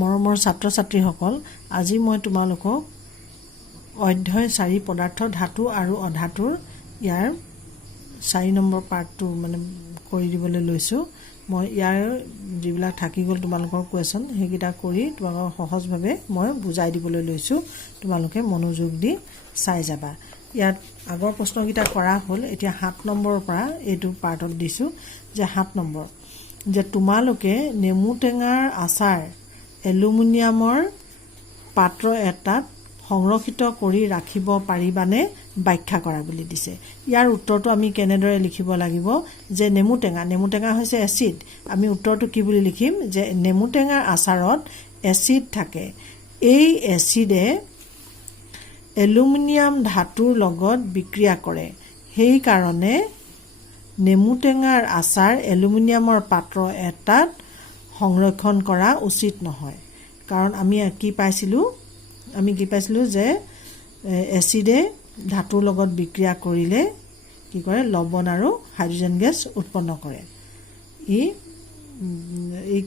মৰমৰ ছাত্ৰ ছাত্ৰীসকল, আজি মই তোমালোকক অধ্যায় 4 পদাৰ্থ ধাতু আৰু অধাতুৰ ইয়াৰ 4 নম্বৰ পাৰ্টটো মানে কৰি দিবলৈ লৈছোঁ। মই ইয়াৰ যিবিলাক থাকি গ'ল তোমালোকৰ কুৱেশ্যন সেইকেইটা কৰি তোমালোকক সহজভাৱে মই বুজাই দিবলৈ লৈছোঁ। তোমালোকে মনোযোগ দি চাই যাবা। ইয়াত আগৰ প্ৰশ্নকেইটা কৰা হ'ল। এতিয়া 7 নম্বৰৰ পৰা এইটো পাৰ্টত দিছোঁ যে 7 নম্বৰ যে তোমালোকে নেমু টেঙাৰ আচাৰ এলুমিনিয়ামৰ পাত্ৰ এটাত সংৰক্ষিত কৰি ৰাখিব পাৰিবানে ব্যাখ্যা কৰা বুলি দিছে। ইয়াৰ উত্তৰটো আমি কেনেদৰে লিখিব লাগিব যে নেমু টেঙা হৈছে এচিড। আমি উত্তৰটো কি বুলি লিখিম যে নেমু টেঙাৰ আচাৰত এচিড থাকে। এই এচিডে এলুমিনিয়াম ধাতুৰ লগত বিক্ৰিয়া কৰে। সেইকাৰণে নেমু টেঙাৰ আচাৰ এলুমিনিয়ামৰ পাত্ৰ এটাত সংৰক্ষণ কৰা উচিত নহয়। কাৰণ আমি কি পাইছিলোঁ যে এচিডে ধাতুৰ লগত বিক্ৰিয়া কৰিলে কি কৰে লৱণ আৰু হাইড্ৰজেন গেছ উৎপন্ন কৰে। ই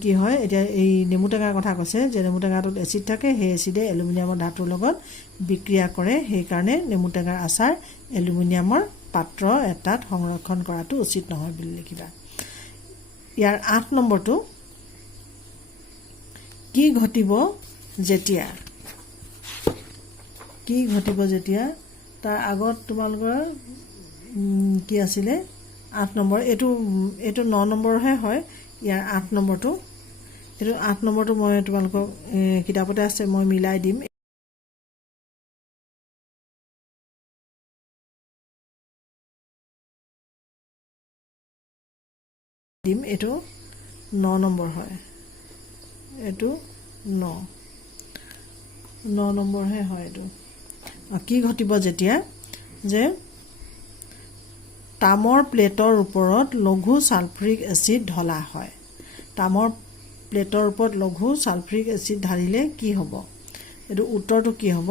কি হয় এতিয়া এই নেমু টেঙাৰ কথা কৈছে যে নেমু টেঙাটোত এচিড থাকে। সেই এচিডে এলুমিনিয়ামৰ ধাতুৰ লগত বিক্ৰিয়া কৰে। সেইকাৰণে নেমু টেঙাৰ আচাৰ এলুমিনিয়ামৰ পাত্ৰ এটাত সংৰক্ষণ কৰাটো উচিত নহয় বুলি লিখিবা। ইয়াৰ 8 নম্বৰটো কি ঘটিব যেতিয়া তাৰ আগত তোমালোকৰ কি আছিলে 8 নম্বৰ এইটো 9 নম্বৰহে হয়। ইয়াৰ 8 নম্বৰটো মই তোমালোকক কিতাপতে আছে, মই মিলাই দিম। এইটো 9 নম্বৰ হয়। এইটো 9 নম্বৰহে হয়। এইটো কি ঘটিব যেতিয়া যে তামৰ প্লেটৰ ওপৰত লঘু ছালফ্ৰিক এচিড ঢলা হয়। তামৰ প্লেটৰ ওপৰত লঘু ছালফ্ৰিক এচিড ঢালিলে কি হ'ব? এইটো উত্তৰটো কি হ'ব?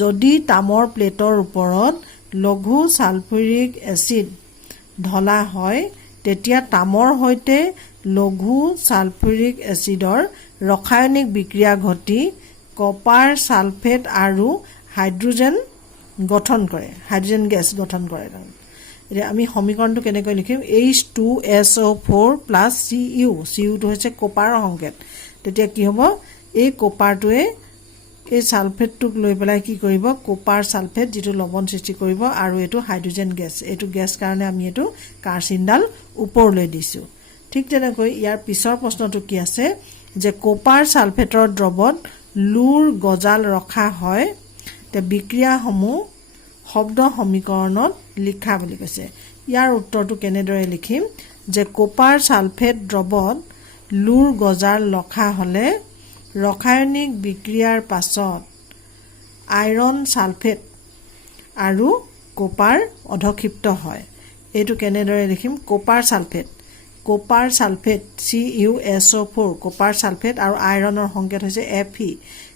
যদি তামৰ প্লেটৰ ওপৰত লঘু ছালফ্ৰিক এচিড ঢলা হয় তেতিয়া তামৰ সৈতে লঘু ছালফ্ৰিক এচিডৰ ৰাসায়নিক বিক্ৰিয়া ঘটি কপাৰ ছালফেট আৰু হাইড্ৰজেন গেছ গঠন কৰে। এতিয়া আমি সমীকৰণটো কেনেকৈ লিখিম? H2SO4 প্লাছ Cuটো হৈছে কপাৰৰ সংকেত। তেতিয়া কি হ'ব? এই কপাৰটোৱে এই ছালফেটটোক লৈ পেলাই কি কৰিব? কপাৰ ছালফেট যিটো লৱণ সৃষ্টি কৰিব আৰু এইটো হাইড্ৰজেন গেছ। এইটো গেছ কাৰণে আমি এইটো কাৰ্চিনডাল ওপৰলৈ দিছোঁ। ঠিক তেনেকৈ ইয়াৰ পিছৰ প্ৰশ্নটো কি আছে যে কপাৰ ছালফেটৰ দ্ৰৱত লুৰ গজাল ৰখা হয়। বিক্ৰিয়াসমূহ শব্দ সমীকৰণত লিখা বুলি কৈছে। ইয়াৰ উত্তৰটো কেনেদৰে লিখিম যে কপাৰ ছালফেট দ্ৰৱত লুৰ গজাল ৰখা হ'লে ৰাসায়নিক বিক্ৰিয়াৰ পাছত আইৰণ সালফেট আৰু কপাৰ অধক্ষিপ্ত হয়। এইটো কেনেদৰে লিখিম? Copper sulphate CuSO4 copper sulphate আৰু আইৰণৰ সংকেত হৈছে Fe।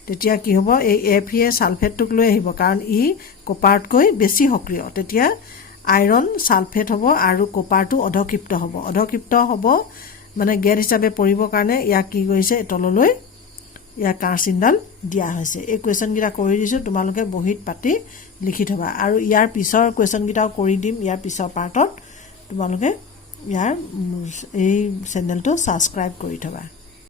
তেতিয়া কি হ'ব? এই Fe সালফেটটোক লৈ আহিব কাৰণ ই কপাৰতকৈ বেছি সক্ৰিয়। তেতিয়া আইৰণ সালফেট হ'ব আৰু কপাৰটো অধক্ষিপ্ত হ'ব মানে গেছ হিচাপে পৰিবৰ কাৰণে ইয়াক কি কৰিছে? তললৈ ইয়াৰ কাৰ্চিনডাল দিয়া হৈছে। এই কুৱেশ্যনকেইটা কৰি দিছোঁ, তোমালোকে বহীত পাতি লিখি থবা আৰু ইয়াৰ পিছৰ কুৱেশ্যনকেইটাও কৰি দিম। ইয়াৰ পিছৰ পাৰ্টত তোমালোকে এই চেনেলটো ছাবস্ক্ৰাইব কৰি থবা।